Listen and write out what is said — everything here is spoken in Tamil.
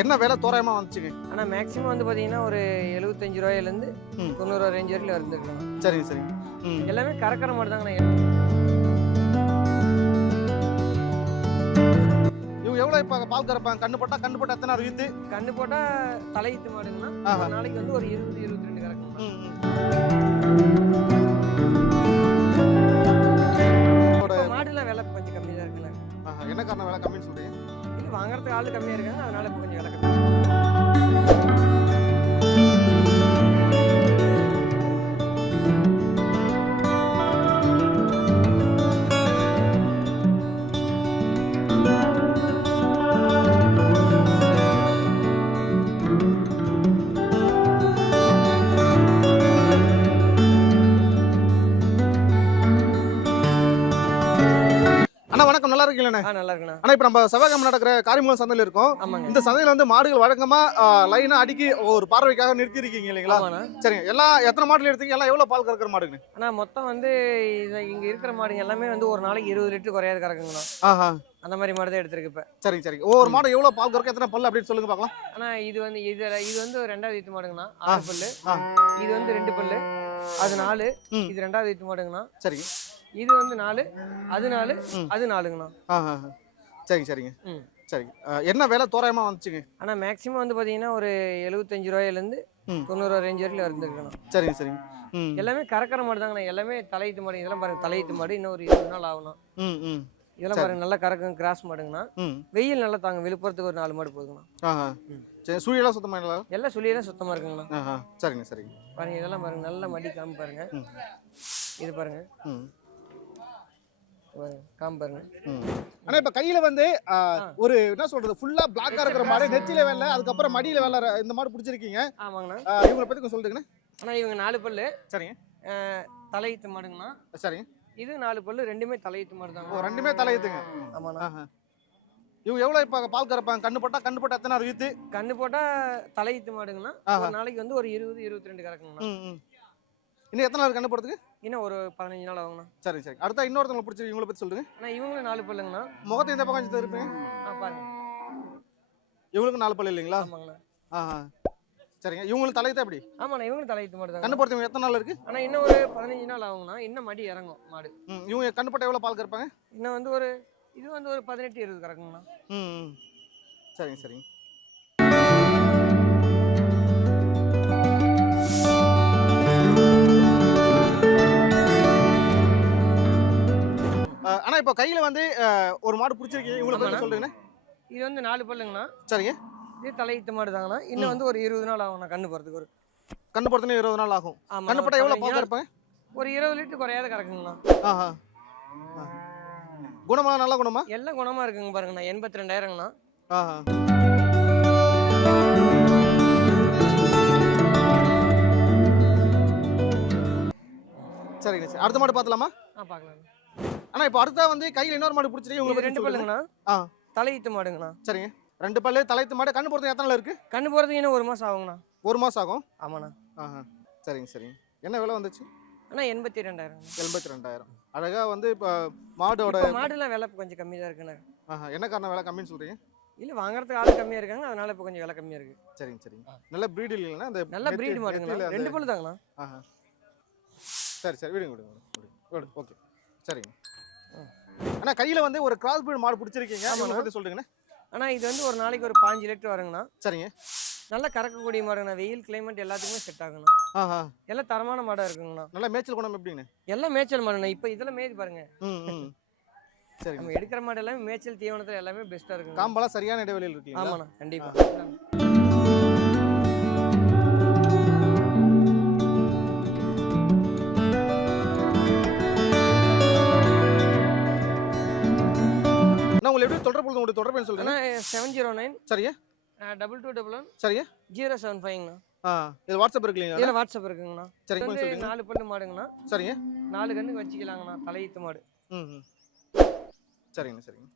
என்ன விலை தோராயமா வந்துச்சுங்க? ஆனா மேக்ஸிமம் வந்து பாத்தீங்கன்னா ஒரு 75 ரூபாயிலேருந்து ம். 90 ரூபா ரேஞ்ச் வரைக்கும் இருந்துக்கலாம். சரிங்க சரிங்க. ம். எல்லாமே கறக்கிற மாடு தாங்கண்ணா. இவங்க எவ்வளோ இப்போ பால் கறப்பாங்க? கண்ணு போட்டா எத்தனை வீத்து? கண்ணு போட்டா தலையீத்து மாடுங்கண்ணா. ஆஹா. ஒரு நாளைக்கு வந்து ஒரு 20 22 கறக்குங்கண்ணா. ம், ம். இப்போ மாடுலாம் விலை கொஞ்சம் கம்மி தான் இருக்குண்ணா. ஆஹா. என்ன காரணம் விலை கம்மின்னு சொல்றீங்க? இது வாங்குறதுக்கு ஆளு கம்மியா இருக்காங்க, அதனால இப்போ கொஞ்சம் விலை கம்மி. அண்ணா வணக்கம், நல்லா இருக்கீங்களா? நல்லா இருக்குண்ணா. ஆனா இப்போ நம்ம செவ்வாய்க்கிழமை நடக்கிற காரியமங்கலம் சந்தையில் இருக்கோம். ஆமாங்க. இந்த சந்தையில வந்து மாடுகள் வழக்கமா லைனா அடுக்கி ஒரு பார்வைக்காக நிறுத்தி இருக்கீங்க இல்லைங்களா? ஆமாண்ணா. சரிங்க. எல்லாம் எத்தனை மாடுல எடுத்தீங்க? எல்லாம் எவ்வளவு பால் கறக்கிற மாடுங்க? ஆனா மொத்தம் வந்து இங்க இருக்கிற மாடுங்க எல்லாமே வந்து ஒரு நாளைக்கு 20 லிட்டர் குறையாது கறக்குங்கண்ணா. ஆஹா. அந்த மாதிரி மாடு தான் எடுத்திருக்கு இப்ப. சரிங்க சரிங்க. ஒவ்வொரு மாடு எவ்வளவு பால் கறக்க, எத்தனை பல்லு அப்படின்னு சொல்லுங்க பார்க்கலாம். ஆனா இது வந்து இது வந்து ஒரு 2வது ஈத்து மாடுங்கண்ணா. ஆ. 6 பல்லு. ஆ. இது வந்து 2 பல்லு. அது 4. ம். இது 2வது ஈத்து மாடுங்கண்ணா. சரிங்க. இது வந்து 4, அது 4, ம். அது 4ங்கண்ணா. ஆஹா. சரிங்க சரிங்க. ம். சரிங்க. என்ன விலை தோராயமா வந்துச்சுங்க? ஆனா மேக்ஸிமம் வந்து பாத்தீங்கன்னா ஒரு 75 ரூபாயிலேருந்து ம். 90 ரூபா ரேஞ்ச் வரைக்கும் இருந்துருக்கணும். சரிங்க சரிங்க. ம். எல்லாமே கறக்கிற மாடு தாங்கண்ணா. எல்லாமே தலையீத்து மாடு. இதெல்லாம் பாருங்க, தலையீத்து மாடு. இன்னும் ஒரு 20 நாள் ஆகணும். ம். ம். இதெல்லாம் பாருங்க, நல்லா கறக்கும் கிராஸ் மாடுங்கண்ணா. ம். வெயில் நல்லா தாங்க. விழுப்புரத்துக்கு ஒரு 4 மாடு போதுங்கண்ணா. ஆஹா. ம். சரி, சூரியெல்லாம் சுத்தமா இல்லை? எல்லாம் சொல்லியெல்லாம் சுத்தமா இருக்குங்கண்ணா. ஆஹா. சரிங்க சரிங்க. பாருங்க, இதெல்லாம் பாருங்க, நல்ல மடி காம்பு பாருங்க. ம். இது பாருங்க, ம். பாருங்க காம்பு பாருங்க. ம். ஆனா இப்ப கையில வந்து ஒரு என்ன சொல்றது, ஃபுல்லா பிளாக்கா இருக்கிற மாடு, நெத்தியில வெள்ளை, அதுக்கப்புறம் மடியில வெள்ளை, இந்த மாடு பிடிச்சிருக்கீங்க. ஆமாங்கண்ணா. இவங்களை பத்தி கொஞ்சம் சொல்லுங்கண்ணா. ஆனா இவங்க 4 பல்லு சரிங்க. தலையீத்து மாடுங்கண்ணா. சரிங்க. இது 4 பல்லு, ரெண்டுமே தலையீத்து மாடு ஓ, தாங்க. ரெண்டுமே தலையுதுங்க. ஆமாண்ணா. ஆஹா. இவங்க எவ்வளவு இப்ப பால் கறப்பாங்க? கண்ணு போட்டா எத்தனை வீத்து? கண்ணு போட்டா தலையீத்து மாடுங்கண்ணா. ஆஹா. ஒரு நாளைக்கு வந்து ஒரு 20 22 கறக்குங்கண்ணா. ம். ம். இன்னும் எத்தனை நாள் கண்ணு போடுறதுக்கு? இன்னும் ஒரு 15 நாள் ஆகுங்கண்ணா. சரி சரி. அடுத்தா இன்னொருத்தவங்களை பிடிச்சிருக்கு, இவங்களை பத்தி சொல்லுங்க. ஆனா இவங்களும் 4 பல்லுங்கண்ணா. முகத்தை இந்த பக்கம் வச்சு இருப்பீங்க. பாருங்க. இவங்களுக்கு 4 பல்லு இல்லைங்களா? ஆமாங்கண்ணா. ஆஹா. சரிங்க. இவங்களுக்கு தலையத்தை எப்படி? ஆமாண்ணா, இவங்களும் தலையீத்து மாடு தாங்க. கண்ணு போடுறதுக்கு எத்தனை நாள் இருக்கு? ஆனா இன்னும் ஒரு 15 நாள் ஆகுங்கண்ணா. இன்னும் மடி இறங்கும் மாடு. ம். இவங்க கண்ணு போட்டா எவ்வளவு பால் கறப்பாங்க? இன்னும் வந்து ஒரு இது வந்து ஒரு 18 20 கறக்குங்கண்ணா. ம். ம். சரிங்க சரிங்க. ஆனா இப்ப கையில வந்து ஒரு மாடு பிடிச்சிருக்கீங்க, இவங்களை பத்தி சொல்லுங்கண்ணா. இது வந்து 4 பல்லுங்கண்ணா. சரிங்க. இது தலையீத்து மாடு தாங்கண்ணா. இன்னும் வந்து ஒரு 20 நாள் ஆகும்ண்ணா கண்ணு போறதுக்கு. ஒரு கண்ணு போடுறதுக்கு 20 நாள் ஆகும். ஆமா, கண்ணு போட்டா எவ்வளவு பால் கறப்பாங்க? ஒரு 20 லிட்டர் குறையாத கறக்குங்கண்ணா. ஆஹா. குணமா, நல்ல குணமா? எல்லாம் குணமா இருக்குங்க பாருங்கண்ணா. 82,000ங்கண்ணா. ஆஹா. சரிங்க சரி. அடுத்த மாடு பார்த்தலாமா? பார்க்கலாம். ஆனா இப்போ அடுத்தா வந்து கையில இன்னொரு மாடு பிடிச்சிருக்கீங்க, இது இவங்களை பத்தி 2 சொல்லுங்க. பல்லுங்கண்ணா. ஆ. தலையீத்து மாடுங்கண்ணா. சரிங்க. 2 பல்லு தலைத்து மாடு. கண்ணு போடுறதுக்கு எத்தனை நாள் இருக்கு? கண்ணு போறதுக்கு இன்னும் 1 மாசம் ஆகுங்கண்ணா. 1 மாசம் ஆகும். ஆமாண்ணா. ஆஹா. சரிங்க சரிங்க. என்ன விலை வந்துச்சு? ஆனா 82,000. 82,000. அழகா வந்து இப்போ மாடோட இப்போ மாடுலாம் விலை கொஞ்சம் கம்மி தான் இருக்குண்ணா. ஆஹா. என்ன காரணம் விலை கம்மின்னு சொல்றீங்க? இல்ல, வாங்குறதுக்கு ஆளு கம்மியா இருக்காங்க, அதனால இப்போ கொஞ்சம் விலை கம்மியா இருக்கு. சரிங்க சரிங்க. நல்ல பிரீடு இல்லைங்களா? அந்த நல்ல பிரீடு மாடுங்கண்ணா. 2 பல்லு தாங்கண்ணா. ஆஹா. சரி சரி. விடுங்க விடுங்க விடுங்க. ஓகே. சரிங்க. ஆனா கையில வந்து ஒரு கிராஸ் பிரீடு மாடு பிடிச்சிருக்கீங்க, இவங்களை பத்தி சொல்லுங்கண்ணா. ஆனா இது வந்து ஒரு நாளைக்கு ஒரு 5 லிட்டர் வருங்கண்ணா. சரிங்க. நல்லா கறக்கக்கூடிய மாடுங்கண்ணா. வெயில் கிளைமேட் எல்லாத்துக்குமே செட் ஆகுங்கண்ணா. ஆஹா. எல்லாம் தரமான மாடா இருக்குங்கண்ணா. நல்ல மேய்ச்சல் குணம் எப்படிங்கண்ணா? எல்லாம் மேய்ச்சல் மாடுங்கண்ணா. இப்போ இதெல்லாம் மேய்ச்சி பாருங்க. ம். ம். சரிங்க. நம்ம எடுக்கிற மாடு எல்லாமே மேய்ச்சல் தீவனத்துல எல்லாமே பெஸ்டா இருக்குங்க. காம்பெல்லாம் சரியான இடைவெளியில் இருக்கீங்களா? ஆமாண்ணா, கண்டிப்பா. நான் உங்களை எப்படி தொடர்பு கொள்ளுங்க, உங்களுடைய தொடர்பு சொல்லுங்க. 709 சரிங்க. 2211 சரிங்க. 075ங்கண்ணா. இது வாட்ஸ்அப் இருக்கு இல்லைங்களா? இதுல வாட்ஸ்அப் இருக்குங்கண்ணா. சரி, இது கொஞ்சம் வந்து சொல்லுங்க. 4 பல்லு மாடுங்கண்ணா. சரிங்க. 4 கண்ணுக்கு வச்சுக்கலாங்கண்ணா. தலையீத்து மாடு. ம். ம். சரிங்க சரிங்க.